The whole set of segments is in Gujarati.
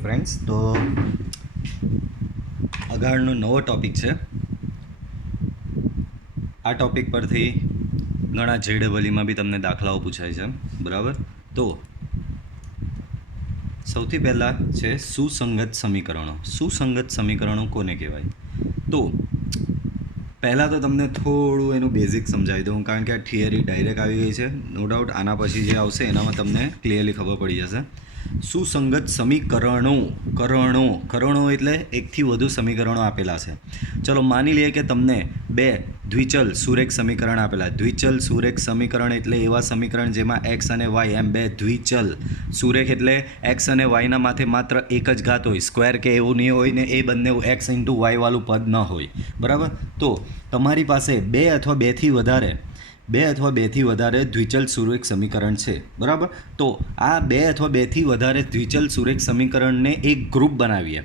फ्रेंड्स। तो अगाड़नो नवो टॉपिक है। आ टॉपिक पर थी घणा JEE में भी तमने दाखलाओ पूछाय छे, बराबर। तो सौथी पहला है सुसंगत समीकरणों। सुसंगत समीकरणों कोने कहेवाय? तो पहला तो तमने थोड़ું एनु बेसिक समझावी दूँ, कारण के आ थियरी डायरेक्ट आई गई है। नो डाउट आना पछी जे आवशे एनामां तमने क्लियरली खबर पड़ी जशे। सुसंगत समीकरणों करणों एटले एकथी वधु समीकरणों आपेला है। चलो मानी लीए कि तमने बे द्विचल सुरेख समीकरण आपेला। द्विचल सुरेख समीकरण एटले एवा समीकरण जेमां एक्स अने वाय एम बे द्विचल सुरेख एटले एक्स अने वाय ना माथे मात्र एक ज घात होय, स्क्वेर के एवुं नहीं होय ने ए बंने एक्स इंटू वाय वाळुं पद न होय, बराबर। तो तमारी पासे बे अथवा बेथी वधारे द्विचल सुरेख समीकरण है, बराबर। तो आ बे अथवा बेथी वधारे द्विचल सुरेख समीकरण ने एक ग्रुप बनावीए।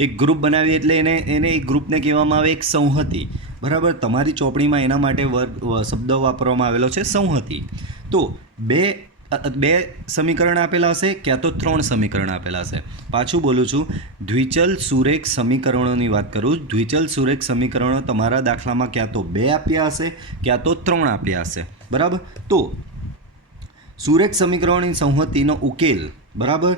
एक ग्रुप बनावीए एटले एने एक ग्रुप ने कहेवामां आवे एक संहति, बराबर। तमारी चोपड़ी में एना माटे शब्द वापरवामां आवेलो छे संहति। तो बे समीकरण आपेला हशे क्या तो 3 समीकरण आपेला हशे। पाछुं बोलूँ छूँ, द्विचल सुरेख समीकरणोनी वात करूँ। द्विचल सुरेख समीकरणों तमारा दाखलामां क्या तो 2 आप्या हशे क्या तो 3 आप्या हशे, बराबर। तो सुरेख समीकरणोनी संहतिनो उकेल, बराबर।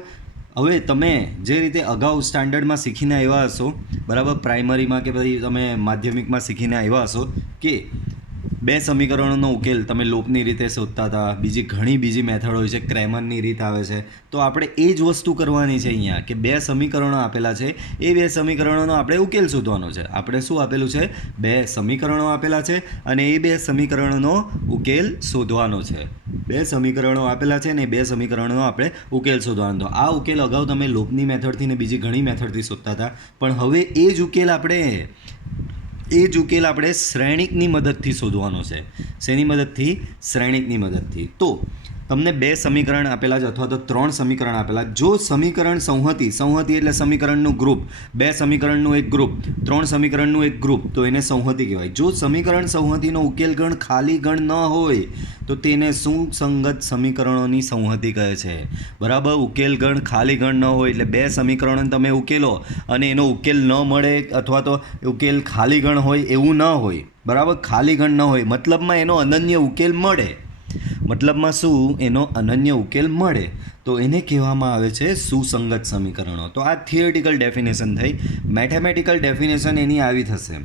हवे तमे जे रीते अगाऊ स्टांडर्ड में शीखीने आव्या हशो, बराबर, प्राइमरी में के भाई तमे माध्यमिक में शीखीने आव्या हशो कि बे समीकरणों उकेल तमे लोपनी रीते शोधता था। बीजी मेथड होय छे, क्रेमरनी रीत आवे छे। तो आपणे ए ज वस्तु करवानी छे अहींया कि 2 समीकरणों आपेला छे, ए 2 समीकरणों आपणे उकेल शोधवानो छे। आपणे शुं आपेलुं छे? 2 समीकरणों आपेला छे अने ए 2 समीकरणों उकेल शोधवानो छे। 2 समीकरणों आपेला छे ने 2 समीकरणों आपणे उकेल शोधवानो। तो आ उकेल अगाऊ तमे लोपनी मेथडथी ने बीजी घणी मेथडथी शोधता था, पण हवे ए ज उकेल आपणे श्रेणिकनी मददथी शोधवानो छे। शेनी मददथी? श्रेणिकनी मददथी। तो तमने 2 समीकरण आपेला अथवा तो 3 समीकरण आपेला। जो समीकरण संहति एटले समीकरणनुं ग्रुप, 2 समीकरणनुं एक ग्रुप, 3 समीकरणनुं एक ग्रुप, तो एने संहति कहेवाय। जो समीकरण संहतिनो उकेल गण खाली गण न होय तो तेने सुसंगत समीकरणोनी संहति कहे छे, बराबर। उकेल गण खाली गण न होय एटले 2 समीकरणोने तमे उकेलो अने एनो उकेल न मळे अथवा तो उकेल खाली गण होय एवुं न होय, बराबर। खाली गण न होय मतलबमां एनो अनन्य उकेल मळे। मतलब शू? एनो अनन्य उकेल मळे तो एने कहेवामां आवे छे सुसंगत समीकरणों। तो आ थियोरेटिकल डेफिनेशन थई। मैथमेटिकल डेफिनेशन एनी आवी थशे।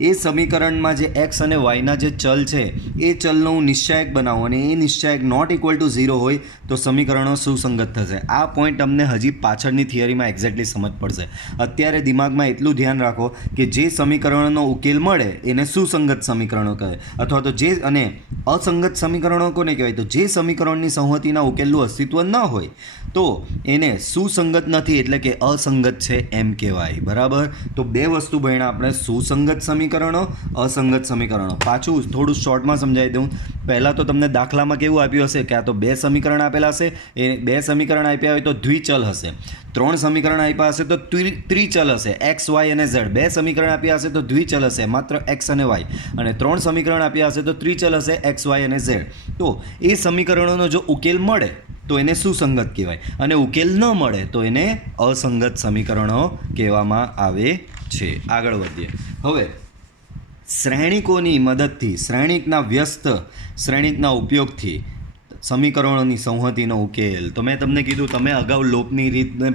ए समीकरण में जे एक्स अने वाय ना जे चल है ए चलनो हूँ निश्चायक बनावुं अने ए निश्चायक नॉट इक्वल टू 0 होय तो समीकरणों सुसंगत थशे। आ पॉइंट अमने हजी पाछळनी थियरी में एक्जेक्टली समझ पड़शे। अत्यारे दिमाग में एटलुं ध्यान राखो कि जे समीकरणों उकेल मळे एने सुसंगत समीकरणों कहे, अथवा तो जे अने असंगत समीकरणों कोने कहेवाय? तो जे समीकरणनी संहतिना उकेलनुं अस्तित्व न होय तो एने सुसंगत नहीं एटले के असंगत है एम कहेवाय, बराबर। तो 2 वस्तु भण्या आपणे, सुसंगत समीकरणों, असंगत समीकरणों। पाछुं थोड़ुं शॉर्ट में समझावी दूँ। पहला तो तमने दाखला में केवुं आप्युं हशे क्या तो 2 समीकरण आपेला हशे, ए 2 समीकरण आप्या होय तो द्विचल हशे। 3 समीकरण आप्या हशे तो त्रिचल हशे, एक्स वाय अने झेड। 2 समीकरण आप्या हशे तो द्विचल हशे, मात्र एक्स अने वाय। अने 3 समीकरण आप्या हशे तो त्रिचल हशे, एक्स वाय अने झेड। तो ए समीकरणों जो उकेल मळे तो एने सुसंगत कहेवाय अने उकेल न मळे तो एने असंगत समीकरणों कहेवामां आवे छे। आगळ वधीए। हवे श्रेणिकोनी मददथी, श्रेणिकना व्यस्त श्रेणिकना उपयोगथी समीकरणों संहतिनो उकेल। तो मैं तमने कीधुं तमे अगाऊ लोपनी रीत ने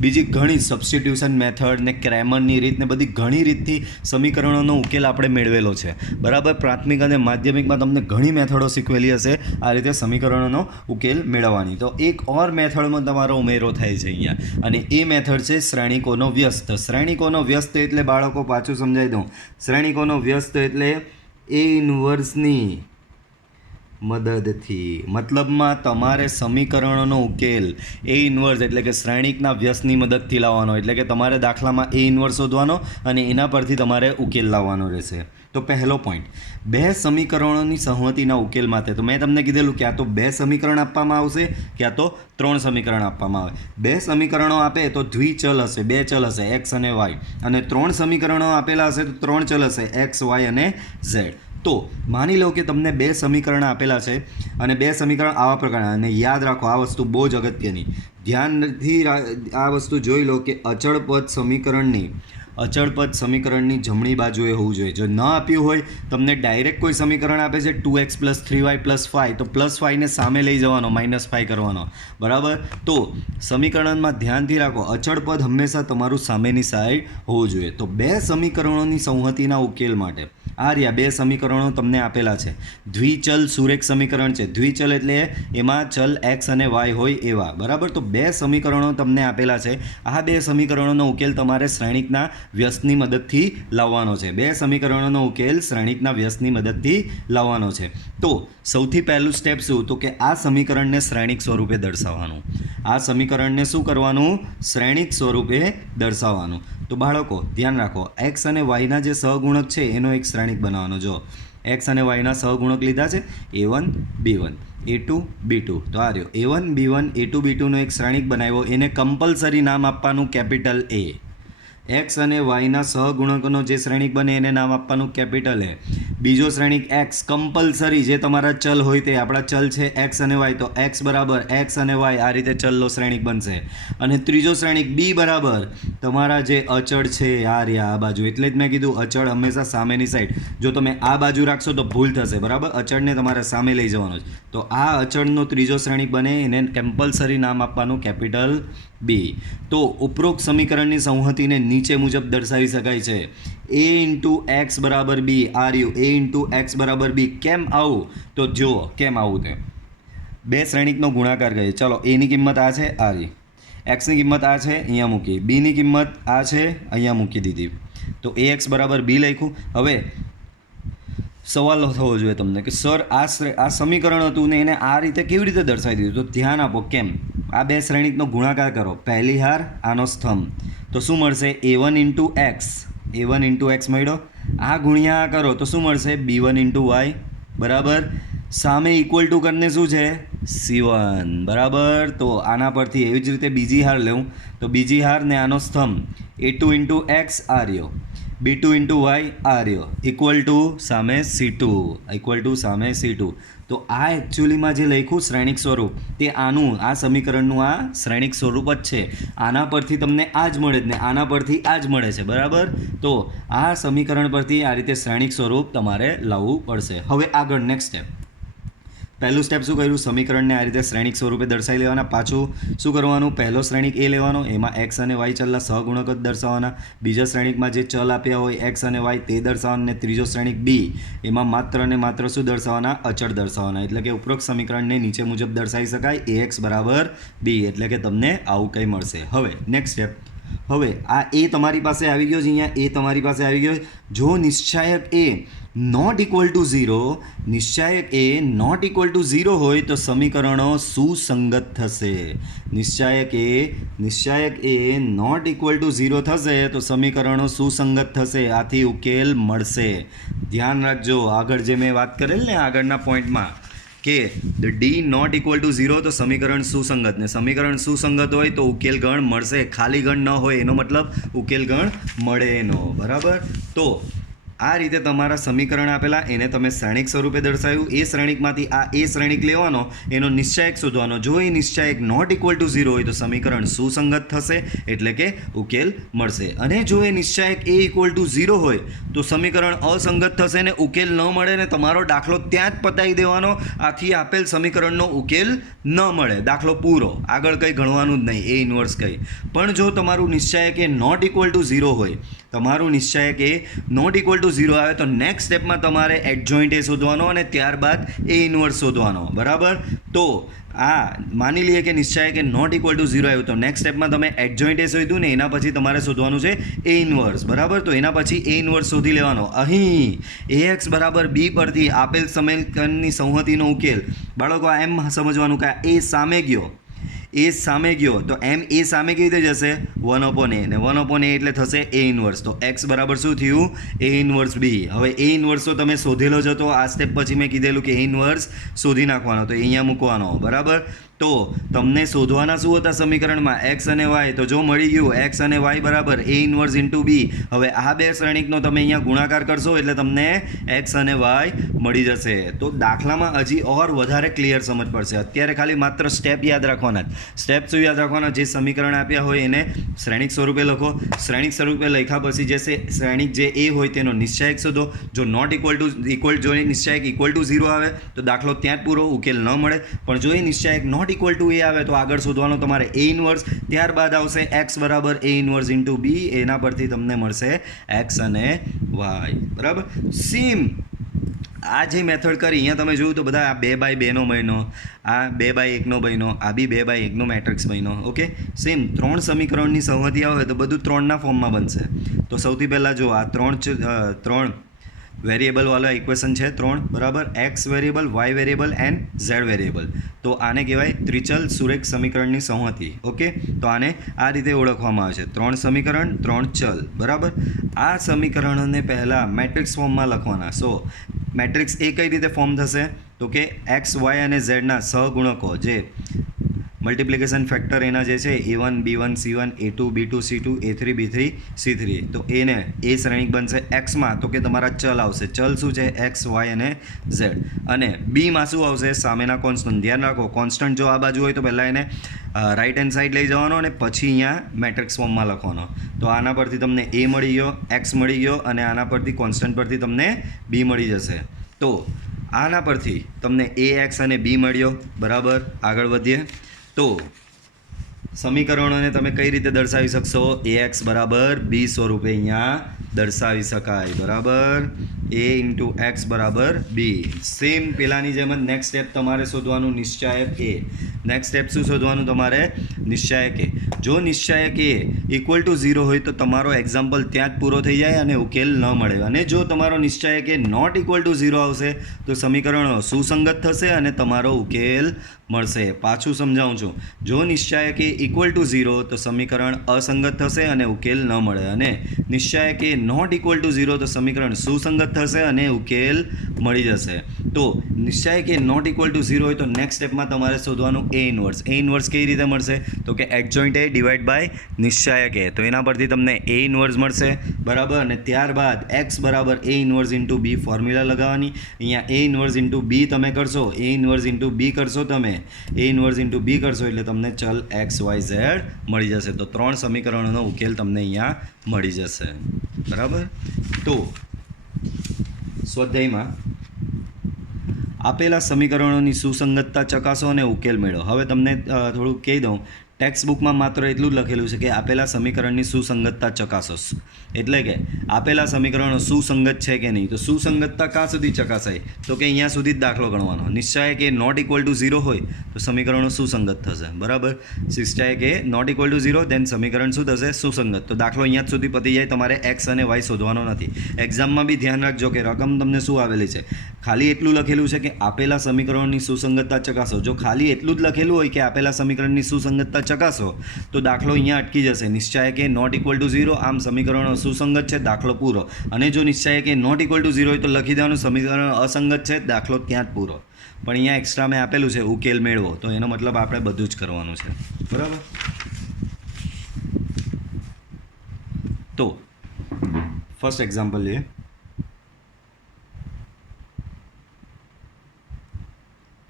बीजी घणी सब्स्टिट्यूशन मेथड ने क्रेमरनी रीत ने बधी घणी रीतथी समीकरणों उकेल आपणे मेळवेलो छे, बराबर। प्राथमिक अने माध्यमिक में तमने घणी मेथडो शीखवेली हशे आ रीते समीकरणों उकेल मेळववानी। तो एक और मेथड में तमारो उमेरो थाय छे अहींया, अने ए मेथड छे श्रेणिकोनो व्यस्त। श्रेणिकोनो व्यस्त एटले बाळको पाछुं समजावी दऊं। श्रेणिकोनो व्यस्त एटले ए इनवर्सनी मददथी, मतलब में तमारे समीकरणों उकेल ए इनवर्स एटले के श्रेणिकना व्यस्तनी मददथी लाववानो। एटले के तमारे दाखला में ए इनवर्स शोधवानो अने एना परथी तमारे उकेल लाववानो रहेशे। तो पहलो पॉइंट, 2 समीकरणों संहतिना उकेल माटे तो मैं तमने कीधेलुं क्या तो 2 समीकरण आपवामां आवशे क्या तो 3 समीकरण आपवामां आवे। 2 समीकरणों आपे तो द्विचल हशे, 2 चल हशे, एक्स अने वाय। अने 3 समीकरणों आपेला हशे तो 3 चल हशे, एक्स वाय अने झेड। તો માની લો કે તમને 2 સમીકરણ આપેલા છે અને 2 સમીકરણ આવા પ્રકારના, અને યાદ રાખો આ વસ્તુ બહુ જ અગત્યની, ધ્યાનથી આ વસ્તુ જોઈ લો કે અચળ પદ સમીકરણની જમણી બાજુએ હોવું જોઈએ. જો ન આપ્યું હોય, તમને ડાયરેક્ટ કોઈ સમીકરણ આપે છે 2x + 3y + 5, તો +5 ને સામે લઈ જવાનો, -5 કરવાનો, બરાબર. તો સમીકરણમાં ધ્યાનથી રાખો, અચળ પદ હંમેશા તમારું સામેની સાઈડ હોવું જોઈએ. તો 2 સમીકરણોની સંહતિના ઉકેલ માટે આ રહ્યા 2 સમીકરણો તમને આપેલા છે. દ્વિચલ સુરેખ સમીકરણ છે. દ્વિચલ એટલે એમાં ચલ x અને y હોય એવા, બરાબર. તો 2 સમીકરણો તમને આપેલા છે. આ 2 સમીકરણોનો ઉકેલ તમારે શ્રેણિકના વ્યસ્તની મદદથી લાવવાનો છે. 2 સમીકરણોનો ઉકેલ શ્રેણિકના વ્યસ્તની મદદથી લાવવાનો છે. તો સૌથી પહેલું સ્ટેપ શું? તો કે આ સમીકરણને શ્રેણિક સ્વરૂપે દર્શાવવાનું. આ સમીકરણને શું કરવાનું? શ્રેણિક સ્વરૂપે દર્શાવવાનું. તો બાળકો ધ્યાન રાખો, x અને y ના જે સહગુણક છે એનો એક શ્રેણિક બનાવવાનો. જો x અને y ના સહગુણક લીધા છે a1 b1 a2 b2, તો આ રહ્યો a1 b1 a2 b2 નો એક શ્રેણિક બનાવ્યો. એને કમ્પલસરી નામ આપવાનું કેપિટલ A. x અને yના સહગુણકોનો જે શ્રેણિક બને એને નામ આપવાનું કેપિટલ A. બીજો શ્રેણિક x કમ્પલસરી, જે તમારા ચલ હોય તે, આપણા ચલ છે x અને y, તો x બરાબર x અને y, આ રીતે ચલનો શ્રેણિક બનશે. અને ત્રીજો શ્રેણિક b બરાબર તમારા જે અચળ છે આ રહ્યા આ બાજુ. એટલે જ મેં કીધું અચળ હંમેશા સામેની સાઈડ. જો તમે આ બાજુ રાખશો તો ભૂલ થશે, બરાબર. અચળને તમારે સામે લઈ જવાનો છે. તો આ અચળનો ત્રીજો શ્રેણિક બને, એને કમ્પલસરી નામ આપવાનું કેપિટલ B. તો ઉપરોક્ત સમીકરણની સંહતિને નીચે મુજબ દર્શાવી શકાય છે. a × x = b. આ રહ્યું a × x = b. કેમ આવું? તો જુઓ કેમ આવું તે. 2 શ્રેણિકનો ગુણાકાર કરીએ. ચલો, a ની કિંમત આ છે, આ રહી. x ની કિંમત આ છે, અહીંયા મૂકી. b ની કિંમત આ છે, અહીંયા મૂકી દીધી. તો ax = b લખ્યું. હવે સવાલ થવો જોઈએ તમને કે સર આ સમીકરણ હતું ને એને આ રીતે કેવી રીતે દર્શાવી દીધું? તો ધ્યાન આપો કેમ. આ 2 શ્રેણિકનો ગુણાકાર કરો, પહેલી હાર આનો સ્તંભ, તો શું મળશે? a1 × x. a1 × x મળ્યો. આ ગુણ્યા આ કરો તો શું મળશે? b1 × y, બરાબર. સામે ઇક્વલ ટુ કરીને શું છે? c1, બરાબર. તો આના પરથી એવી જ રીતે બીજી હાર લઉં તો બીજી હાર ને આનો સ્તંભ a2 × x આ રહ્યો, b2 × y આ રહ્યો, ઇક્વલ ટુ સામે c2. તો આ એકચ્યુઅલીમાં જે લખ્યું શ્રેણિક સ્વરૂપ, તે આનું, આ સમીકરણનું આ શ્રેણિક સ્વરૂપ જ છે. આના પરથી તમને આ જ મળે જ ને આના પરથી આ જ મળે છે, બરાબર. તો આ સમીકરણ પરથી આ રીતે શ્રેણિક સ્વરૂપ તમારે લાવવું પડશે. હવે આગળ નેક્સ્ટ સ્ટેપ. પહેલું સ્ટેપ શું કર્યું? સમીકરણને આ રીતે શ્રેણિક સ્વરૂપે દર્શાવી લેવાના. પાછું શું કરવાનું? પહેલો શ્રેણિક A લેવાનો, એમાં x અને y ચલના સહગુણક જ દર્શાવવાના. બીજા શ્રેણિકમાં જે ચલ આપ્યા હોય x અને y તે દર્શાવવાના. અને ત્રીજો શ્રેણિક B, એમાં માત્ર ને માત્ર શું દર્શાવવાના? અચળ દર્શાવવાના. એટલે કે ઉપરોક્ત સમીકરણને નીચે મુજબ દર્શાવી શકાય, ax = b. એટલે કે તમને આવું કંઈ મળશે. હવે નેક્સ્ટ સ્ટેપ. હવે આ A તમારી પાસે આવી ગયો છે, અહીંયા A તમારી પાસે આવી ગયો. જો નિશ્ચાયક A ≠ 0, નિશ્ચાયક A ≠ 0 હોય તો સમીકરણો સુસંગત થશે. નિશ્ચાયક A ≠ 0 થશે તો સમીકરણો સુસંગત થશે. આથી ઉકેલ મળશે. ધ્યાન રાખજો, આગળ જે મેં વાત કરેલ ને આગળના પોઈન્ટમાં કે D ≠ 0 તો સમીકરણ સુસંગત, ને સમીકરણ સુસંગત હોય તો ઉકેલ ગણ મળશે. ખાલી ગણ ન હોય એનો મતલબ ઉકેલ ગણ મળે એનો, બરાબર. તો આ રીતે તમારા સમીકરણ આપેલા, એને તમે શ્રેણિક સ્વરૂપે દર્શાવ્યું. એ શ્રેણિકમાંથી આ એ શ્રેણિક લેવાનો, એનો નિશ્ચાયક શોધવાનો. જો એ નિશ્ચાયક ≠ 0 હોય તો સમીકરણ સુસંગત થશે, એટલે કે ઉકેલ મળશે. અને જો એ નિશ્ચાયક A = 0 હોય તો સમીકરણ અસંગત થશે ને ઉકેલ ન મળે ને તમારો દાખલો ત્યાં જ પતાવી દેવાનો. આથી આપેલ સમીકરણનો ઉકેલ ન મળે, દાખલો પૂરો, આગળ કંઈ ગણવાનું જ નહીં, A 1 કંઈ. પણ જો તમારું નિશ્ચાયક A ≠ 0 હોય, તમારું નિશ્ચાયક A ≠ 0 આવે તો નેક્સ્ટ સ્ટેપમાં તમારે એડજોઇન્ટ A શોધવાનો અને ત્યારબાદ A 1 શોધવાનો, બરાબર. તો આ માની લઈએ કે નિશ્ચાયક A ≠ 0 આવ્યું તો નેક્સ્ટ સ્ટેપમાં તમે એડજોઇન્ટ A શોધ્યું ને એના પછી તમારે શોધવાનું છે A 1, બરાબર. તો એના પછી A 1 શોધી લેવાનો. અહીં ax = b પરથી આપેલ સમીકરણની સંહતિનો ઉકેલ, બાળકો એમ સમજવાનું કે A સામે ગયો, તો એમ A સામે કેવી રીતે જશે? 1/a, ને 1/a એટલે થશે A 1. તો x બરાબર શું થયું? A 1 b. હવે A 1 તો તમે શોધેલો જ હતો. આ સ્ટેપ પછી મેં કીધેલું કે A 1 શોધી નાખવાનો, તો અહીંયા મૂકવાનો, બરાબર. તો તમને શોધવાના શું હતા સમીકરણમાં એક્સ અને વાય, તો જો મળી ગયું એક્સ અને વાય બરાબર એ ઇન્વર્સ ઇન્ટુ બી. હવે આ બે શ્રેણિકનો તમે અહીંયા ગુણાકાર કરશો એટલે તમને એક્સ અને વાય મળી જશે. તો દાખલામાં હજી ઓર વધારે ક્લિયર સમજ પડશે. અત્યારે ખાલી માત્ર સ્ટેપ યાદ રાખવાના જ. સ્ટેપ શું યાદ રાખવાના? જે સમીકરણ આપ્યા હોય એને શ્રેણિક સ્વરૂપે લખો. શ્રેણિક સ્વરૂપે લખ્યા પછી જે શ્રેણિક જે એ હોય તેનો નિશ્ચાયક શોધો. જો નોટ ઇક્વલ જો નિશ્ચાયક ઇક્વલ ટુ 0 આવે તો દાખલો ત્યાં જ પૂરો, ઉકેલ ન મળે. પણ જો એ નિશ્ચાયક નોટ ઇક્વલ ટુ એ આવે તો આગળ શોધવાનો તમારે એ ઇન્વર્સ, ત્યારબાદ આવશે એક્સ બરાબર એ ઇન્વર્સ ઇન્ટુ બી. એના પરથી તમને મળશે એક્સ અને વાય. બરાબર સેમ આ જે મેથડ કરી અહીંયા તમે જોયું તો બધા આ 2x2નો બન્યો, આ 2x1નો બન્યો, આ બી 2x1નો મેટ્રિક્સ બન્યો. ઓકે, સેમ 3 સમીકરણની સંહતિ આવે તો બધું 3ના ફોર્મમાં બનશે. તો સૌથી પહેલાં જો આ 3 વેરિયેબલવાળા ઇક્વેશન છે 3, બરાબર, X variable, Y variable and Z variable. તો આને કહેવાય ત્રિચલ સુરેખ સમીકરણની સંહતિ. ઓકે, તો આને આ રીતે ઓળખવામાં આવે છે 3 સમીકરણ 3 ચલ. બરાબર, આ સમીકરણોને પહેલાં મેટ્રિક્સ ફોર્મમાં લખવાના. સો મેટ્રિક્સ એ કઈ રીતે ફોર્મ થશે? તો કે એક્સ વાય અને ઝેડના સહગુણકો, જે મલ્ટિપ્લિકેશન ફેક્ટર એના જે છે A1 B1 C1 A2 B2 C2 A3 B3 C3. તો એને એ શ્રેણિક બનશે. એક્સમાં તો કે તમારા ચલ આવશે. ચલ શું છે? એક્સ વાય અને ઝેડ. અને બીમાં શું આવશે? સામેના કોન્સ્ટન્ટ. ધ્યાન રાખો, કોન્સ્ટન્ટ જો આ બાજુ હોય તો પહેલાં એને રાઈટ હેન્ડ સાઈડ લઈ જવાનો અને પછી અહીંયા મેટ્રિક્સ ફોર્મમાં લખવાનો. તો આના પરથી તમને એ મળી ગયો, એક્સ મળી ગયો, અને આના પરથી કોન્સ્ટન્ટ પરથી તમને બી મળી જશે. તો આના પરથી તમને એ એક્સ અને બી મળ્યો. બરાબર, આગળ વધીએ. તો સમીકરણોને તમે કઈ રીતે દર્શાવી શકશો? એ એક્સ બરાબર બી સ્વરૂપે અહીંયા દર્શાવી શકાય. બરાબર, એ ઇન્ટુ એક્સ બરાબર બી. સેમ પેલાની જેમ જ નેક્સ્ટ સ્ટેપ તમારે શોધવાનું નિશ્ચાયક એ. નેક્સ્ટ સ્ટેપ શું શોધવાનું તમારે? નિશ્ચાયક એ. જો નિશ્ચાયક એ ઇક્વલ ટુ 0 હોય તો તમારો એક્ઝામ્પલ ત્યાં જ પૂરો થઈ જાય અને ઉકેલ ન મળે. અને જો તમારો નિશ્ચાયક એ નોટ ઇક્વલ ટુ 0 આવશે તો સમીકરણો સુસંગત થશે અને તમારો ઉકેલ મળશે. પાછું સમજાવું છું, જો નિશ્ચાયક એ ઇક્વલ ટુ 0 તો સમીકરણ અસંગત થશે અને ઉકેલ ન મળે. અને નિશ્ચાયક એ નોટ ઇક્વલ ટુ 0 તો સમીકરણ સુસંગત થશે અને ઉકેલ મળી જશે. તો નિશ્ચાયક એ નોટ ઇક્વલ ટુ 0 હોય તો નેક્સ્ટ સ્ટેપમાં તમારે શોધવાનું એ ઇન્વર્સ. એ ઇન્વર્સ કઈ રીતે મળશે? તો કે એડજોઇન્ટ એ ડિવાઈડ બાય નિશ્ચાયક એ. તો એના પરથી તમને એ ઇન્વર્સ મળશે. બરાબર, અને ત્યારબાદ એક્સ બરાબર એ ઇન્વર્સ ઇન્ટુ બી ફોર્મ્યુલા લગાવવાની. અહીંયા એ ઇન્વર્સ ઇન્ટુ બી તમે કરશો, એ ઇન્વર્સ ઇન્ટુ બી કરશો, તમે એ ઇન્વર્સ ઇન્ટુ બી કરશો એટલે તમને ચલ એક્સ વાય ઝેડ મળી જશે. તો 3 સમીકરણોનો ઉકેલ તમને અહીંયા મળી જશે. બરાબર, તો સ્વાધ્યાયમાં આપેલા સમીકરણોની સુસંગતતા ચકાસો અને ઉકેલ મેળવો. હવે તમને થોડું કહી દઉં, ટેક્સ્ટ બુકમાં માત્ર એટલું જ લખેલું છે કે આપેલા સમીકરણની સુસંગતતા ચકાસો. એટલે કે આપેલા સમીકરણો સુસંગત છે કે નહીં. તો સુસંગતતા ક્યાં સુધી ચકાસાય? તો કે અહીંયા સુધી જ દાખલો ગણવાનો. નિશ્ચાયક એ નોટ ઇક્વલ ટુ 0 હોય તો સમીકરણો સુસંગત થશે. બરાબર, નિશ્ચાયક એ નોટ ઇક્વલ ટુ 0 દેન સમીકરણ શું થશે? સુસંગત. તો દાખલો અહીંયા જ સુધી પતી જાય. તમારે એક્સ અને વાય શોધવાનો નથી. એક્ઝામમાં બી ધ્યાન રાખજો કે રકમ તમને શું આવેલી છે. ખાલી એટલું લખેલું છે કે આપેલા સમીકરણોની સુસંગતતા ચકાસો. જો ખાલી એટલું જ લખેલું હોય કે આપેલા સમીકરણની સુસંગતતા ચકાસો તો દાખલો અહીંયા અટકી જશે. નિશ્ચાયક એ નોટ ઇક્વલ ટુ 0, આમ સમીકરણો સુસંગત છે, દાખલો પૂરો. અને જો નિશ્ચાયક એ નોટ ઇક્વલ ટુ 0 હોય તો લખી દેવાનું સમીકરણ અસંગત છે, દાખલો ત્યાં જ પૂરો. પણ અહીંયા એક્સ્ટ્રા મેં આપેલું છે ઉકેલ મેળવો, તો એનો મતલબ આપણે બધું જ કરવાનું છે. બરાબર, તો ફર્સ્ટ એક્ઝામ્પલ લઈએ.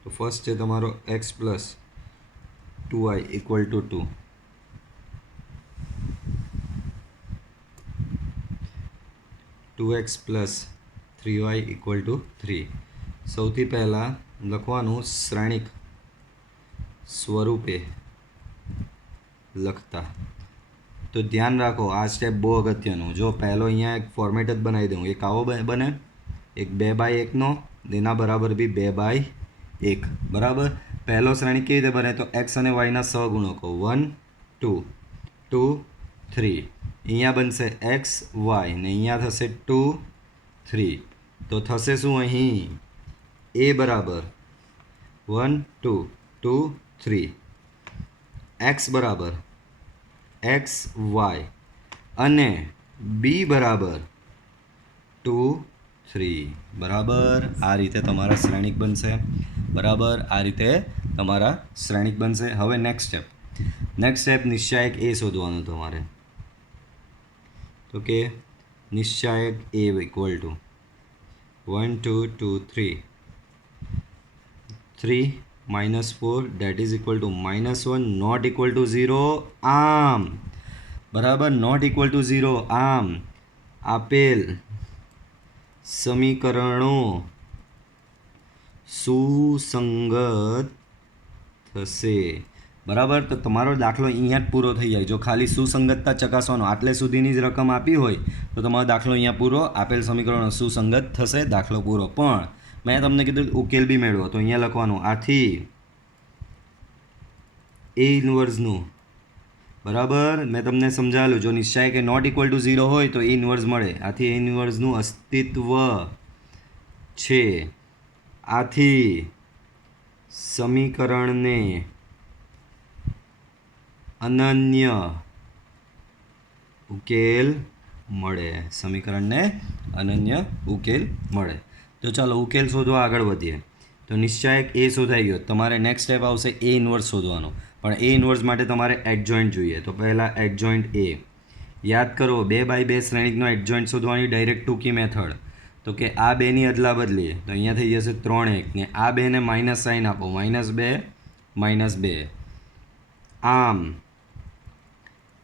તો ફર્સ્ટ છે તમારો x plus 2y equal to 2. 2x plus 3y equal to 3. સૌથી પહેલાં લખવાનું શ્રેણિક સ્વરૂપે લખતા. તો ધ્યાન રાખો, આ સ્ટેપ બહુ અગત્યનું. જો પહેલો અહીંયા એક ફોર્મેટ જ બનાવી દઉં. એક આવો બને, એક 2x1નો, એના બરાબર બી 2x1. બરાબર, પહેલો શ્રેણિક કેવી રીતે બને? તો એક્સ અને વાયના સહગુણકો 1 2 2 3. અહીંયા બનશે એક્સ વાય ને અહીંયા થશે 2 3. તો થશે શું અહીં? એ બરાબર 1 2 2 3, એક્સ બરાબર એક્સ વાય અને બી બરાબર 2 3. બરાબર, આ રીતે તમારા શ્રેણિક બનશે. બરાબર, આ રીતે તમારા શ્રેણિક બનશે. હવે નેક્સ્ટ સ્ટેપ નિશ્ચાયક એ શોધવાનું તમારે. તો કે નિશ્ચાયક એ equal to 1 2 2 3 3 -4 that is equal to -1 not equal to 0 આમ બરાબર નોટ ઇક્વલ ટુ 0 આમ આપેલ સમીકરણો સુસંગત થશે. બરાબર, તો તમારો દાખલો અહીંયા જ પૂરો થઈ જાય. જો ખાલી સુસંગતતા ચકાસવાનો આટલે સુધીની જ રકમ આપી હોય તો તમારો દાખલો અહીંયા પૂરો. આપેલ સમીકરણો સુસંગત થશે, દાખલો પૂરો. પણ મેં તમને કીધું ઉકેલ બી મેળવો, તો અહીંયા લખવાનું આથી એ ઇન્વર્સનું. બરાબર, મેં તમને સમજાવેલું જો નિશ્ચય કે નોટ ઇક્વલ ટુ 0 હોય તો એ ઇન્વર્સ મળે. આથી એ ઇન્વર્સનું અસ્તિત્વ છે. આથી સમીકરણને અનન્ય ઉકેલ મળે. સમીકરણને અનન્ય ઉકેલ મળે. તો ચાલો ઉકેલ શોધવા આગળ વધીએ. તો નિશ્ચાયક એ શોધાઈ ગયો. તમારે નેક્સ્ટ સ્ટેપ આવશે એ ઇન્વર્સ શોધવાનો. પણ એ ઇન્વર્સ માટે તમારે એડજોઇન્ટ જોઈએ. તો પહેલાં એડજોઇન્ટ એ યાદ કરો. 2x2 શ્રેણિકનો એડજોઇન્ટ શોધવાની ડાયરેક્ટ ટૂંકી મેથડ. તો કે આ બેની અદલા બદલી તો અહીંયા થઈ જશે 3 1 ને આ બેને માઇનસ સાઇન આપો -2 આમ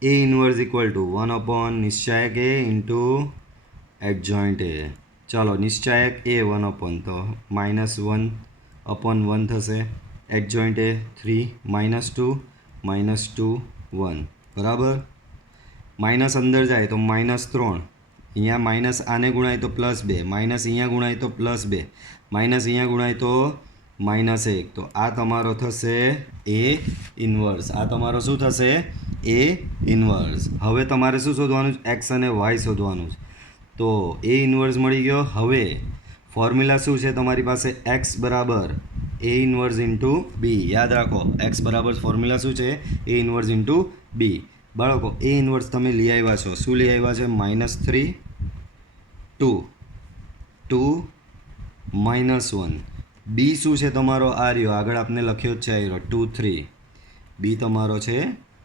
એ ઇન્વર્સ ઇક્વલ ટુ 1 નિશ્ચાયક એ ઇન્ટુ એડજોઇન્ટ એ. ચાલો નિશ્ચાયક એ 1 તો -1/1 થશે. એડજોઇન્ટ એ 3 -2 -2 1 બરાબર. માઇનસ અંદર જાય તો -3. અહીંયા માઇનસ આને ગુણાય તો +2 માઇનસ અહીંયા ગુણાય તો +2 માઇનસ અહીંયા ગુણાય તો -1. તો આ તમારો થશે એ ઇન્વર્સ. આ તમારો શું થશે? એ ઇન્વર્સ. હવે તમારે શું શોધવાનું છે? એક્સ અને વાય શોધવાનું છે. તો એ ઇન્વર્સ મળી ગયો. હવે ફોર્મ્યુલા શું છે તમારી પાસે? એક્સ બરાબર એ ઇન્વર્સ ઇન્ટુ બી. યાદ રાખો એક્સ બરાબર ફોર્મ્યુલા શું છે? એ ઇન્વર્સ ઇન્ટુ બી. બાળકો એ ઇન્વર્સ તમે લઈ આવ્યા છો. શું લઈ આવ્યા છે? -3 2 2 -1. બી શું છે તમારો? આ રહ્યો આગળ આપણે લખ્યો જ છે. આ રહ્યો 2 3. બી તમારો છે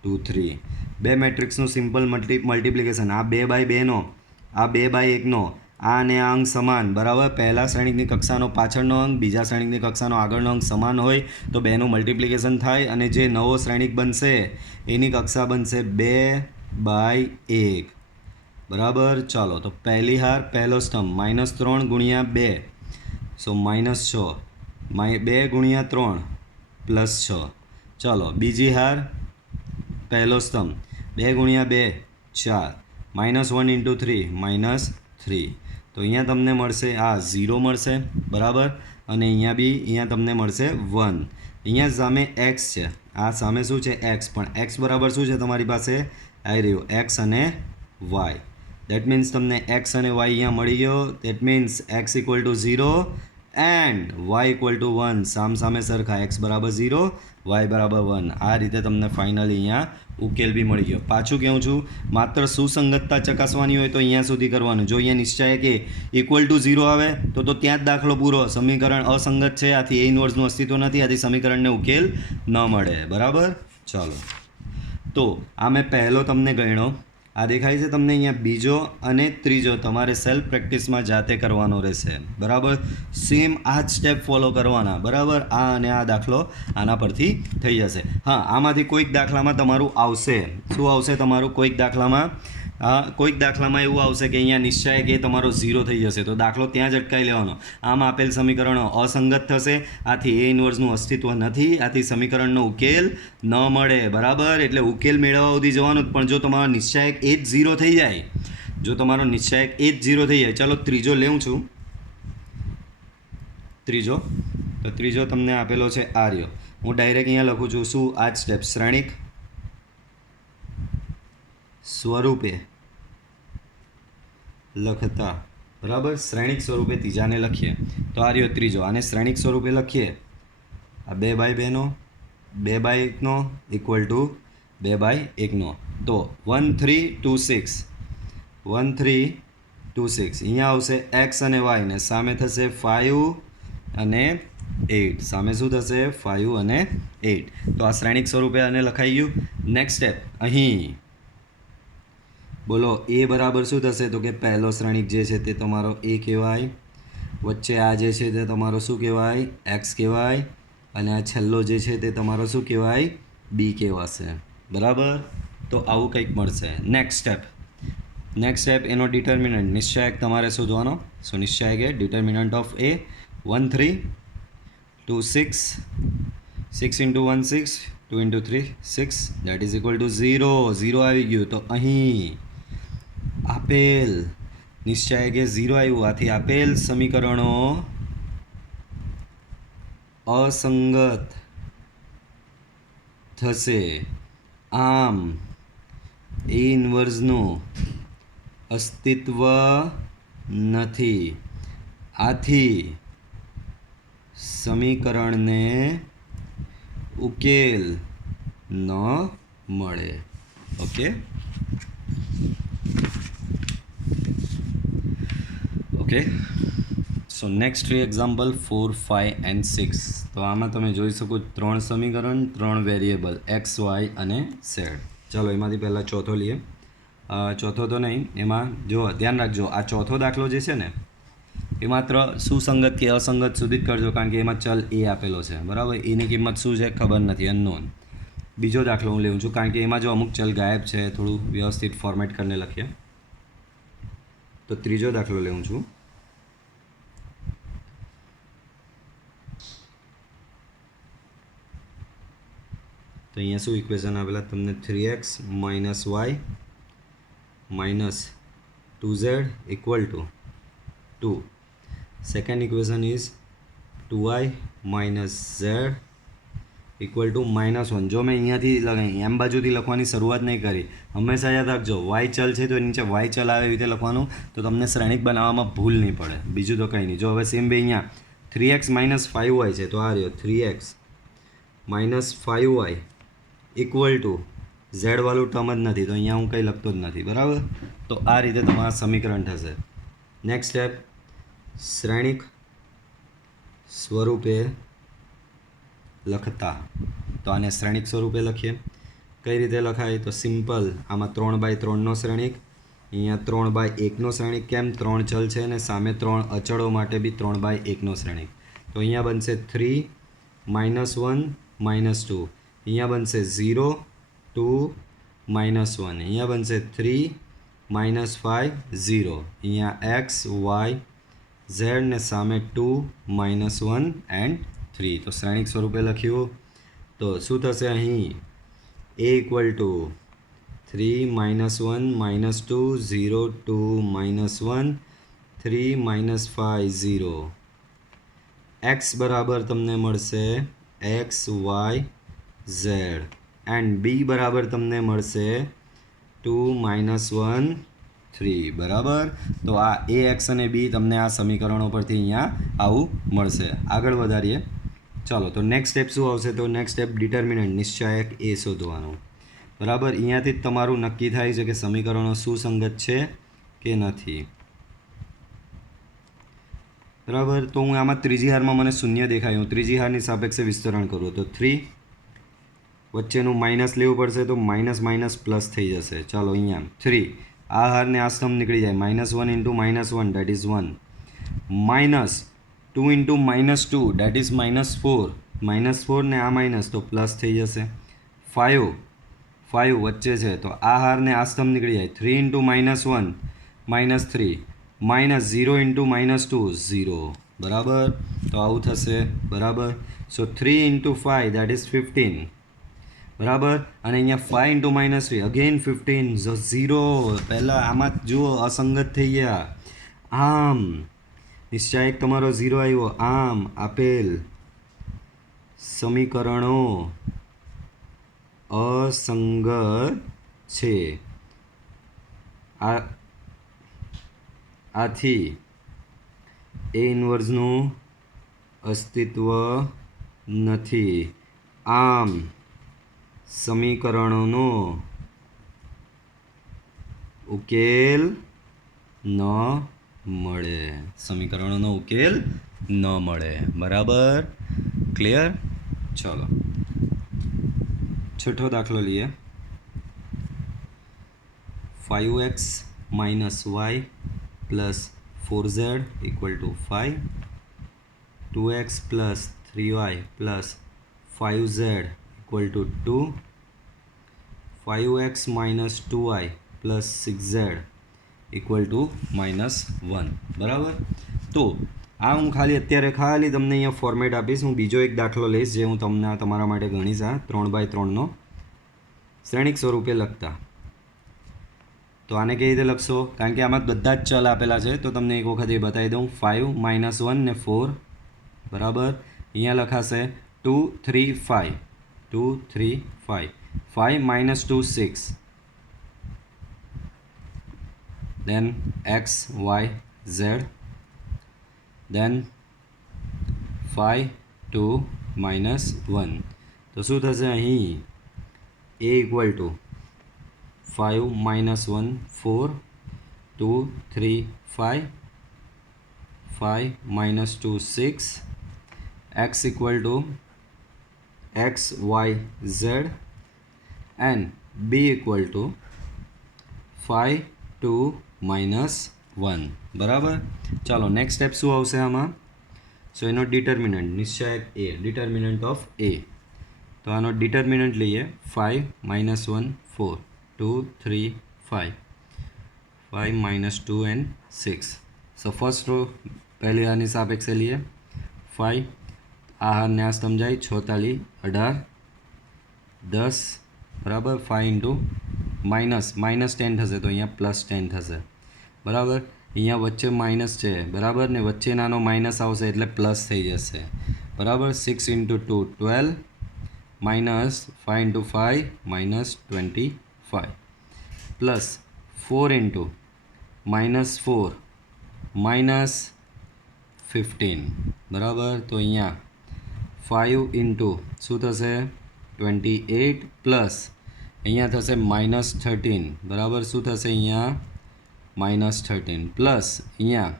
2 3. બે મેટ્રિક્સનું સિમ્પલ મલ્ટિપ્લિકેશન. આ 2x2 નો આ 2x1 નો આ અને આ અંક સમાન. બરાબર, પહેલા શ્રેણિકની કક્ષાનો પાછળનો અંક બીજા શ્રેણિકની કક્ષાનો આગળનો અંક સમાન હોય તો બેનું મલ્ટિપ્લિકેશન થાય અને જે નવો શ્રેણિક બનશે એની કક્ષા બનશે 2x1. બરાબર, ચાલો તો પહેલી હાર પહેલો સ્તંભ -3 × 2 સો -6 2 × 3 +6. ચાલો બીજી હાર પહેલો સ્તંભ 2 × 2 4 -1 × 3 -3. તો અહીંયા તમને મળશે આ 0 મળશે. બરાબર, અને અહીંયા તમને મળશે 1. અહીંયા સામે x છે. આ સામે શું છે? x. પણ x બરાબર શું છે તમારી પાસે? આવી રહ્યું x અને y. દેટ મીન્સ તમને x અને y અહીંયા મળી ગયો. That means x equal to 0 and y equal to 1. સામે સરખા x બરાબર 0 y બરાબર 1. આ રીતે તમને ફાઇનલી અહીંયા ઉકેલ બી મળી ગયો. પાછું કહું છું, માત્ર સુસંગતતા ચકાસવાની હોય તો અહીંયા સુધી કરવાનું. જો અહીંયા નિશ્ચાયક એ ઇક્વલ ટુ 0 આવે તો ત્યાં જ દાખલો પૂરો. સમીકરણ અસંગત છે, આથી એ ઇન્વર્સનું અસ્તિત્વ નથી, આથી સમીકરણને ઉકેલ ન મળે. બરાબર, ચાલો તો આ મેં પહેલો તમને ગણ્યો. આ દેખાય છે તમને અહીંયા બીજો અને ત્રીજો તમારે સેલ્ફ પ્રેક્ટિસમાં જાતે કરવાનો રહેશે. બરાબર, સેમ આ જ સ્ટેપ ફોલો કરવાના. બરાબર, આ અને આ દાખલો આના પરથી થઈ જશે. હા, આમાંથી કોઈક દાખલામાં તમારું આવશે. શું આવશે તમારું? કોઈક દાખલામાં એવું આવશે કે અહીંયા નિશ્ચય કે તમારો 0 થઈ જશે. તો દાખલો ત્યાં જ અટકાવી લેવાનો. આમ આપેલ સમીકરણો અસંગત થશે, આથી એ ઇન્વર્સનું અસ્તિત્વ નથી, આથી સમીકરણનો ઉકેલ ન મળે. બરાબર, એટલે ઉકેલ મેળવવા સુધી જવાનું. પણ જો તમારો નિશ્ચાયક એ જ 0 થઈ જાય, ચાલો ત્રીજો લેવું છું. ત્રીજો તમને આપેલો છે આ રહ્યો. હું ડાયરેક્ટ અહીંયા લખું છું. શું? આ જ સ્ટેપ શ્રેણિક સ્વરૂપે લખતા. બરાબર, શ્રેણિક સ્વરૂપે ત્રીજાને લખીએ તો આ રહ્યો ત્રીજો. આને શ્રેણિક સ્વરૂપે લખીએ. આ 2x2 no 2x1 no equal to 2x1 નો. તો 1 3 2 6 1 3 2 6. અહીંયા આવશે x અને y ને સામે થશે 5 અને 8 સામે શું થશે 5 અને 8 તો આ શ્રેણિક સ્વરૂપે આને લખાઈ ગયું નેક્સ્ટ સ્ટેપ અહીં બોલો એ બરાબર શું થશે તો કે પહેલો શ્રેણિક જે છે તે તમારો એ કહેવાય વચ્ચે આ જે છે તે તમારો શું કહેવાય એક્સ કહેવાય અને આ છેલ્લો જે છે તે તમારો શું કહેવાય બી કહેવાશે બરાબર તો આવું કંઈક મળશે નેક્સ્ટ સ્ટેપ એનો ડિટર્મિનન્ટ નિશ્ચાયક તમારે શોધવાનો સો નિશ્ચાયક એ determinant of A 1 3 2 6 6 into 1 6 2 into 3 6 that is equal to 0 0 આવી ગયું તો અહીં આપેલ નિશ્ચાયક એ 0 આવ્યું આથી આપેલ સમીકરણો અસંગત થશે આમ એ ઇન્વર્સનું અસ્તિત્વ નથી આથી સમીકરણને ઉકેલ ન મળે okay so next three example 4 5 and 6 તો આમાં તમે જોઈ શકો 3 સમીકરણ 3 વેરિયેબલ એક્સ વાય અને ઝેડ ચાલો એમાંથી પહેલાં ચોથો લઈએ ચોથો તો નહીં એમાં જો ધ્યાન રાખજો આ ચોથો દાખલો જે છે ને એ માત્ર સુસંગત કે અસંગત સુધી જ કરજો કારણ કે એમાં ચલ એ આપેલો છે બરાબર એની કિંમત શું છે ખબર નથી અનનોન બીજો દાખલો હું લેવું છું કારણ કે એમાં જો અમુક ચલ ગાયબ છે થોડું વ્યવસ્થિત ફોર્મેટ કરીને લખીએ તો ત્રીજો દાખલો લેવું છું તો અહીંયા શું ઇક્વેશન આપેલા તમને 3x minus Y minus 2z equal to 2 second equation is 2y minus Z equal to -1 જો મેં અહીંયાથી એમ બાજુથી લખવાની શરૂઆત નહીં કરી હંમેશા યાદ રાખજો વાય ચલ છે તો નીચે વાય ચલ આવે એવી રીતે લખવાનું તો તમને શ્રેણિક બનાવવામાં ભૂલ નહીં પડે બીજું તો કંઈ નહીં જો હવે સેમ બે અહીંયા 3x માઇનસ 5y છે તો આ રહ્યો 3x minus 5y equal to Z વાળું ટર્મ જ નથી તો અહીંયા હું કંઈ લખતો જ નથી બરાબર તો આ રીતે તમારા સમીકરણ થશે નેક્સ્ટ સ્ટેપ શ્રેણિક સ્વરૂપે લખતા તો આને શ્રેણિક સ્વરૂપે લખીએ કઈ રીતે લખાય તો સિમ્પલ આમાં 3/3નો શ્રેણિક અહીંયા 3/1નો શ્રેણિક કેમ 3 ચલ છે અને સામે 3 અચળો માટે બી 3/1નો શ્રેણિક તો અહીંયા બનશે 3 -1 -2 અહીંયા બનશે 0 2 -1 અહીંયા બનશે 3 -5 0 અહીંયા એક્સ વાય ઝેડ ને સામે 2 -1 એન્ડ 3 તો શ્રેણિક સ્વરૂપે લખ્યું તો શું થશે અહીં એ ઇક્વલ ટુ 3 -1 -2 0 2 -1 3 -5 0 એક્સ બરાબર તમને મળશે એક્સ વાય ઝેડ એન્ડ બી બરાબર તમને મળશે 2 -1 3 બરાબર તો આ એ એક્સ અને બી તમને આ સમીકરણો પરથી અહીંયા આવું મળશે આગળ વધારીએ ચાલો તો નેક્સ્ટ સ્ટેપ શું આવશે તો નેક્સ્ટ સ્ટેપ ડિટર્મિનન્ટ નિશ્ચાયક એ શોધવાનું બરાબર અહીંયાથી જ તમારું નક્કી થાય છે કે સમીકરણો સુસંગત છે કે નથી બરાબર તો હું આમાં ત્રીજી હારમાં મને શૂન્ય દેખાય હું ત્રીજી હારની સાપેક્ષે વિસ્તરણ કરું તો 3 વચ્ચેનું માઇનસ લેવું પડશે તો માઇનસ માઇનસ પ્લસ થઈ જશે ચાલો અહીંયા 3 આ હારને આ સ્તંભ નીકળી જાય -1 into -1 that is 1 -2 into -2 that is -4 -4 ને આ માઇનસ તો પ્લસ થઈ જશે 5 વચ્ચે છે તો આ હારને આ સ્તંભ નીકળી જાય 3 ઇન્ટુ -1 -3 -0 ઇન્ટુ -2 0 બરાબર તો આવું થશે બરાબર સો 3 ઇન્ટુ 5 દેટ ઇઝ 15 બરાબર અને અહીંયા 5 ઇન્ટુ -3 અગેન 15 સો 0 પહેલાં આમાં જુઓ અસંગત થઈ ગયા આમ નિશ્ચાયક તમારો 0 આવ્યો આમ આપેલ સમીકરણો અસંગત છે આથી એ ઇન્વર્સનું અસ્તિત્વ નથી આમ સમીકરણોનો ઉકેલ ન મળે, સમીકરણોનો ઉકેલ ન મળે. બરાબર, ક્લિયર? ચલો છઠ્ઠો દાખલો લઈએ. 5x minus y plus 4z equal to 5, 2x plus 3y plus 5z equal to 2, 5x minus 2y plus 6z equal to -1. બરાબર, તો આ હું ખાલી તમને અહીંયા ફોર્મેટ આપીશ. હું બીજો એક દાખલો લઈશ જે હું તમને તમારા માટે ગણીશ. આ 3x3નો શ્રેણિક સ્વરૂપે લખતા. તો આને કેવી રીતે લખશો? કારણ કે આમાં બધા જ ચલ આપેલા છે, તો તમને એક વખત એ બતાવી દઉં. 5 -1 ને 4. બરાબર, અહીંયા લખાશે 2 3 5, 2 3 5, 5 -2 6, then x y z, then 5 2 -1. તો શું થશે અહીં? a equal to 5 -1 4, 2 3 5, 5 -2 6, x equal to x y z, and b equal to 5 2 -1. બરાબર, ચાલો નેક્સ્ટ સ્ટેપ શું આવશે આમાં? સો એનો ડિટર્મિનન્ટ, નિશ્ચયક a, ડિટર્મિનન્ટ ઓફ a. તો આનો ડિટર્મિનન્ટ લઈએ. 5 -1 4, 2 3 5, 5 -2 and 6. સો ફર્સ્ટ રો પહેલી હારની સાપેક્ષે લઈએ. 5 આ હારને આ સમજાય 46 18 10. બરાબર, 5 ઇન્ટુ -10 થશે, તો અહીંયા +10 થશે. બરાબર, અહીંયા વચ્ચે માઇનસ છે. બરાબર, ને વચ્ચે નાનો માઇનસ આવશે એટલે પ્લસ થઈ જશે. બરાબર, 6 ઇન્ટુ 2 12, -5 ઇન્ટુ 5 -25, પ્લસ 4 ઇન્ટુ -4 -15. બરાબર, તો અહીંયા 5 ઇન્ટુ શું થશે? 28, પ્લસ અહીંયા થશે -13. બરાબર, શું થશે અહીંયા? -13, પ્લસ અહીંયા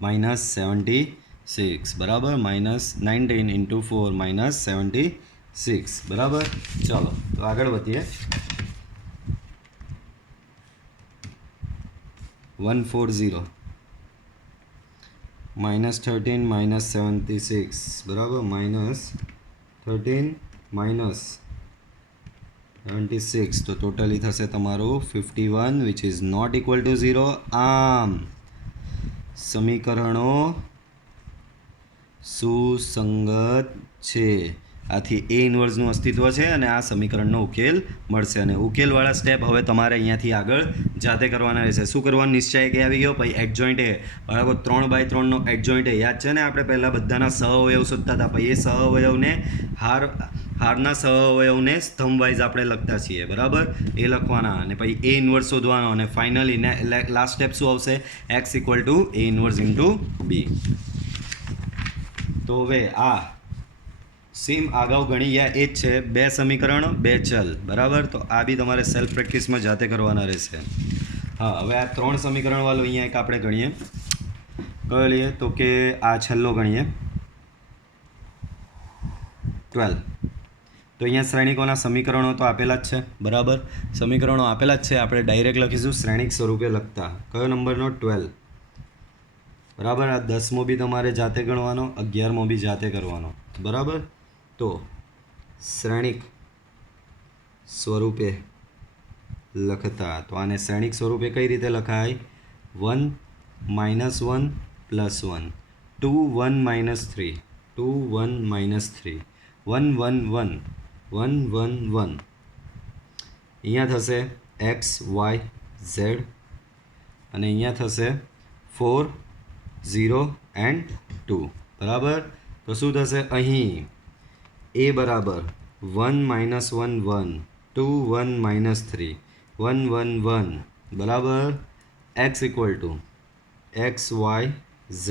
-76. બરાબર, -19 ઇન્ટુ 4 -76. બરાબર, ચાલો તો આગળ વધીએ. 140 -13 -76. બરાબર, -13 -76, તો ટોટલી થશે તમારું 51, which is not equal to 0. આમ સમીકરણો સુસંગત છે. આથી એ ઇન્વર્સનું અસ્તિત્વ છે અને આ સમીકરણનો ઉકેલ મળશે. અને ઉકેલવાળા સ્ટેપ હવે તમારે અહીંયાથી આગળ જાતે કરવાના રહેશે. શું કરવાનું? નિશ્ચય કે આવી ગયો, પછી એડજોઇન્ટ એ. બરાબર, 3x3નો એડજોઇન્ટ એ યાદ છે ને? આપણે પહેલાં બધાના સહઅવયવ શોધતા હતા, પછી એ સહઅવયવને હારના સહઅવયવને સ્તંભ વાઇઝ આપણે લખતા છીએ. બરાબર, એ લખવાના અને પછી એ ઇન્વર્સ શોધવાનો. અને ફાઇનલી લાસ્ટ સ્ટેપ શું આવશે? x equal to A inverse into B. તો હવે આ સેમ અગાઉ ગણી ગયા એ જ છે. 2 સમીકરણ 2 ચલ. બરાબર, તો આ બી તમારે સેલ્ફ પ્રેક્ટિસમાં જાતે કરવાના રહેશે. હા, હવે આ 3 સમીકરણવાળું અહીંયા એક આપણે ગણીએ. કયો લઈએ? તો કે આ છેલ્લો ગણીએ, 12. તો અહીંયા શ્રેણિકોના સમીકરણો તો આપેલા જ છે. બરાબર, સમીકરણો આપેલા જ છે. આપણે ડાયરેક્ટ લખીશું શ્રેણિક સ્વરૂપે લખતા. કયો નંબરનો? 12. બરાબર, આ 10મો બી તમારે જાતે ગણવાનો, 11મો બી જાતે કરવાનો. બરાબર, તો શ્રેણિક સ્વરૂપે લખતા. તો આને શ્રેણિક સ્વરૂપે કઈ રીતે લખાય? 1 -1 +1, 2 1 -3, 2 1 -3, 1 1 1, 1 1 1. અહીંયા થશે x y z, અને અહીંયા થશે 4 0 and 2. બરાબર, તો શું થશે અહીં? a બરાબર 1 -1 1, 2 1 -3, 1 1 1. બરાબર, x equal two x y z,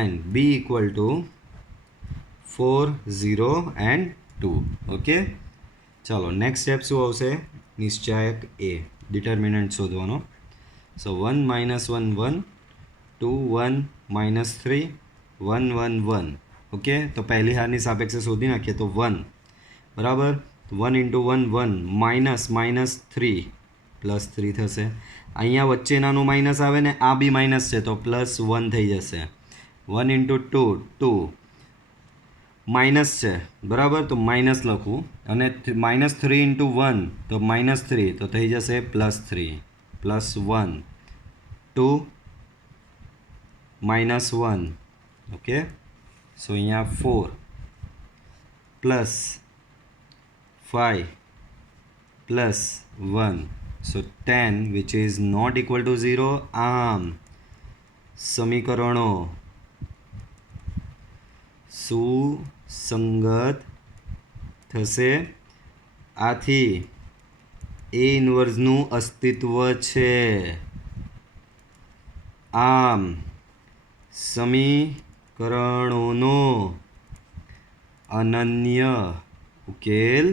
and b equal to 4 0 and 2. Okay, ચાલો નેક્સ્ટ સ્ટેપ શું આવશે? નિશ્ચાયક a, ડિટર્મિનન્ટ શોધવાનો. સો 1 -1 1 2 1 -3 1 1 1 ઓકે. તો પહેલી હારની સાપેક્ષે શોધી નાખીએ તો 1 બરાબર. 1 × 1 1 -3 +3 થશે. અહીંયા વચ્ચેનાનું માઇનસ આવે ને આ બી માઇનસ છે તો +1 થઈ જશે. 1 × 2 2 માઇનસ છે બરાબર, તો માઇનસ લખું. અને -3 × 1 તો -3 તો થઈ જશે +3 +1 2 -1 ઓકે. સો અહીંયા 4 +5 +1 so 10 which is not equal to 0. આમ સમીકરણો સુસંગત થશે. આથી એ ઇન્વર્સનું અસ્તિત્વ છે. આમ સમીકરણોનો અનન્ય ઉકેલ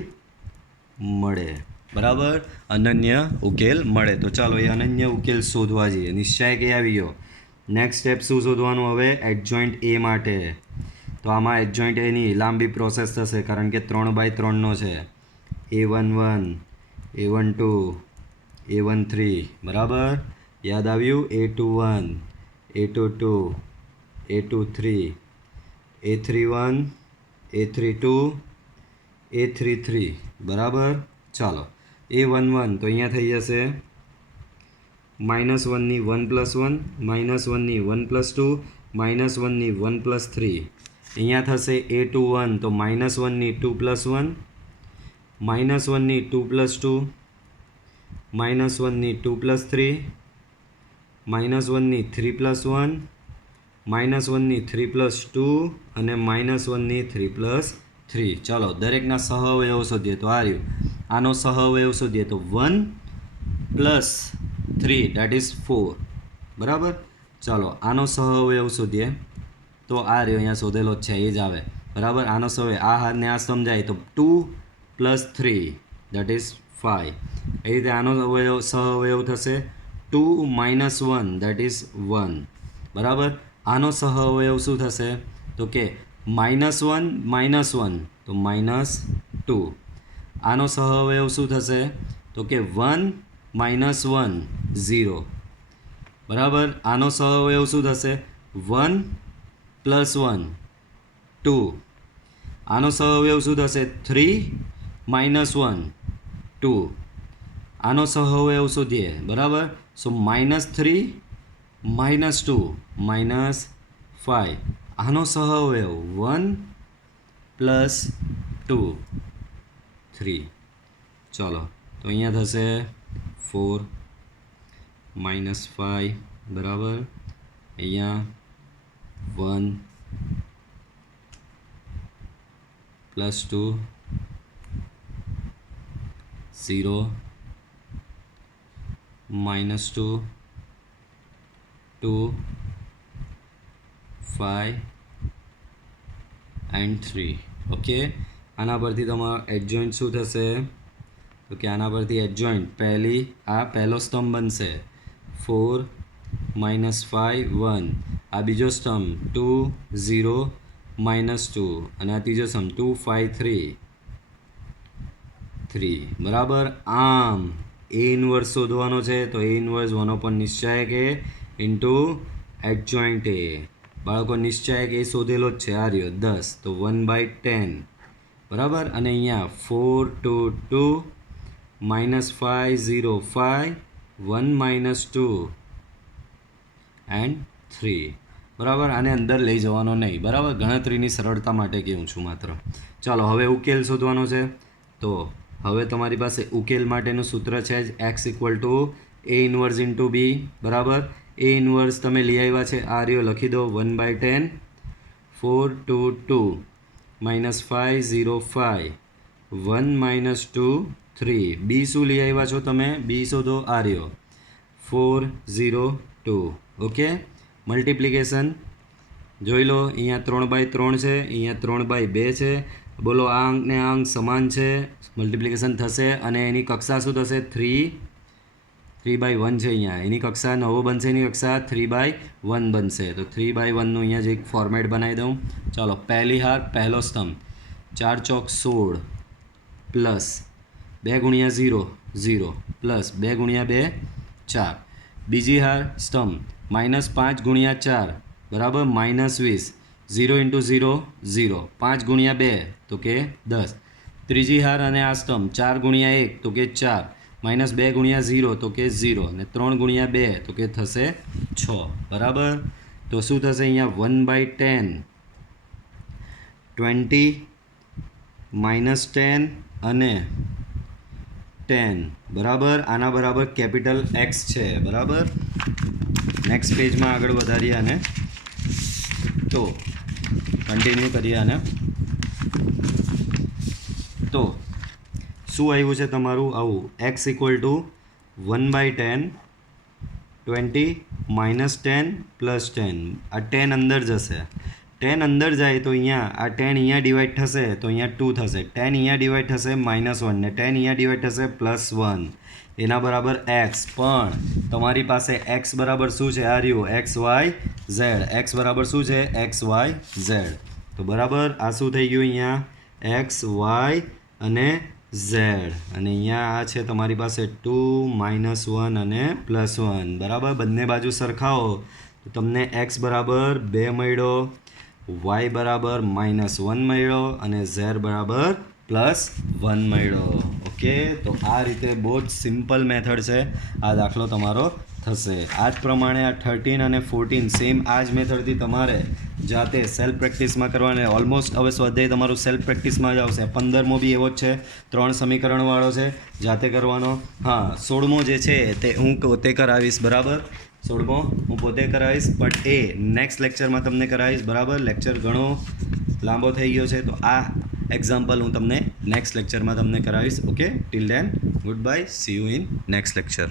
મળે. બરાબર, અનન્ય ઉકેલ મળે. તો ચાલો એ અનન્ય ઉકેલ શોધવા જઈએ. નિશ્ચય કે આવી ગયો. નેક્સ્ટ સ્ટેપ શું શોધવાનું હવે? એડજોઇન્ટ એ માટે. તો આમાં એડજોઇન્ટ એની લાંબી પ્રોસેસ થશે કારણ કે 3/3નો છે. A11 A12 A13 બરાબર. યાદ આવ્યું? A21 A22 A23 A31 A32 A33 બરાબર. ચાલો A11 તો અહીંયા થઈ જશે -1 ની 1 + 1 -1 ની 1 + 2 -1 ની 1 + 3. અહીંયા થશે A21 તો -1 ની 2 + 1 -1 ની 2 + 2 -1 ની 2 + 3 -1 ની 3 + 1 -1 ની 3 + 2 અને -1 ની 3 + 3. ચાલો દરેકના સહઅવયવો શોધીએ. તો આ રહ્યું. આનો સહઅવયવ શોધીએ તો 1 + 3 દેટ ઇઝ 4 બરાબર. ચાલો આનો સહઅવયવ શોધીએ તો આ રહ્યો, અહીંયા શોધેલો જ છે એ જ આવે બરાબર. આનો સહઅવયવ આ હારને આ સમજાય તો 2 + 3 દેટ ઇઝ 5. એ રીતે આનો સહઅવયવ થશે 2 - 1 દેટ ઇઝ 1 બરાબર. આનો સહઅવયવ શું થશે? તો કે -1 - 1 તો -2. આનો સહઅવયવ શું થશે? તો કે 1 - 1 0 બરાબર. આનો સહઅવયવ શું થશે? 1 + 1 2. આનો સહઅવયવ શું થશે? 3 - 1 2. આનો સહઅવયવ શોધીએ બરાબર. સો -3 -2 -5. આનો સહઅવયવ 1 + 2 3. ચાલો તો અહીંયા થશે 4 -5 બરાબર. અહીંયા 1 + 2 0 -2 2 5 and 3 ઓકે. આના પરથી તમારો એડજોઇન્ટ શું થશે? તો કે આના પરથી એડજોઇન્ટ આ પહેલો સ્તંભ બનશે 4 -5 1. આ બીજો સ્તંભ 2 0 -2 અને આ ત્રીજો સ્તંભ 2 5 3 બરાબર. આમ એ ઇન્વર્સ શોધવાનો છે તો એ ઇન્વર્સ 1/, નિશ્ચય કે ઇન્ટુ એડજોઇન્ટ એ. બાળકો નિશ્ચય કે એ શોધેલો જ છે. આ રહ્યો 10 તો 1/10 બરાબર. અને અહીંયા 4 2 2 -5 0 5 1 -2 and 3 બરાબર. આને અંદર લઈ જવાનો નહીં બરાબર. ગણતરીની સરળતા માટે કહું છું માત્ર. ચાલો હવે ઉકેલ શોધવાનો છે. તો હવે તમારી પાસે ઉકેલ માટેનું સૂત્ર છે જ x = A 1 × B બરાબર. એ ઇન્વર્સ તમે લઈ આવ્યા છે આ રહ્યો, લખી દો 1/10 4 2 2 -5 0 5 1 -2 3. બી શું લઈ આવ્યા છો તમે? બી શોધો. આ રહ્યો 4 0 2 ઓકે. મલ્ટિપ્લિકેશન જોઈ લો. અહીંયા 3/3 છે, અહીંયા 3/2 છે. બોલો આ અંક ને આ અંક સમાન છે, મલ્ટિપ્લિકેશન થશે અને એની કક્ષા શું થશે? 3 3/1 છે અહીંયા, એની કક્ષા નવો બનશે, એની કક્ષા 3/1 બનશે. તો 3/1નું અહીંયા જે એક ફોર્મેટ બનાવી દઉં. ચાલો, પહેલી હાર પહેલો સ્તંભ 4 ચોક 16 પ્લસ 2 ગુણ્યા 0 0 પ્લસ 2 ગુણ્યા 2 4. બીજી હાર સ્તંભ -5 ગુણ્યા 4 બરાબર -20. 0 × 0 0. 5 ગુણ્યા 2 તો કે 10. ત્રીજી હાર અને આ સ્તંભ 4 ગુણ્યા 1 તો કે 4, -2 ગુણ્યા 0 તો કે 0, અને 3 ગુણ્યા 2 તો કે થશે 6. બરાબર. તો શું થશે અહીંયા 1/10 20 -10 અને 10 બરાબર. આના બરાબર કેપિટલ X છે. બરાબર. નેક્સ્ટ પેજમાં આગળ વધારીએ આને, તો કન્ટિન્યુ કરીએ આને. તો શું આવ્યું છે તમારું આવું, x = 1/10 20 -10 + 10. આ 10 અંદર જશે, 10 અંદર જાય તો અહીંયા આ 10 અહીંયા ડિવાઈડ થશે તો અહીંયા 2 થશે, 10 અહીંયા ડિવાઈડ થશે -1 ને 10 અહીંયા ડિવાઈડ થશે +1. એના બરાબર x. પણ તમારી પાસે x બરાબર શું છે, આ રહ્યું x y z. x બરાબર શું છે, x y z. તો બરાબર આ શું થઈ ગયું અહીંયા x y અને z, અને અહીંયા આ છે તમારી પાસે 2 -1 અને +1. બરાબર. બંને બાજુ સરખાવો તો તમને x બરાબર 2 મળ્યો, y બરાબર -1 મળ્યો અને z બરાબર +1 મળ્યો. ઓકે. તો આ રીતે બહુ જ સિમ્પલ મેથડ છે, આ દાખલો તમારો થશે. આ જ પ્રમાણે આ 13 અને 14 સેમ આ જ મેથડથી તમારે જાતે સેલ્ફ પ્રેક્ટિસમાં કરવાને. ઓલમોસ્ટ હવે સ્વાધ્યાય તમારું સેલ્ફ પ્રેક્ટિસમાં જ આવશે. 15મો બી એવો જ છે, 3 સમીકરણવાળો છે, જાતે કરવાનો. હા, 16મો જે છે તે હું પોતે કરાવીશ. બરાબર. 16મો હું પોતે કરાવીશ, બટ એ નેક્સ્ટ લેક્ચરમાં તમને કરાવીશ. બરાબર. લેક્ચર ઘણો લાંબો થઈ ગયો છે, તો આ એક્ઝામ્પલ હું તમને નેક્સ્ટ લેક્ચરમાં તમને કરાવીશ. Okay. Till then good bye, C you in next lecture.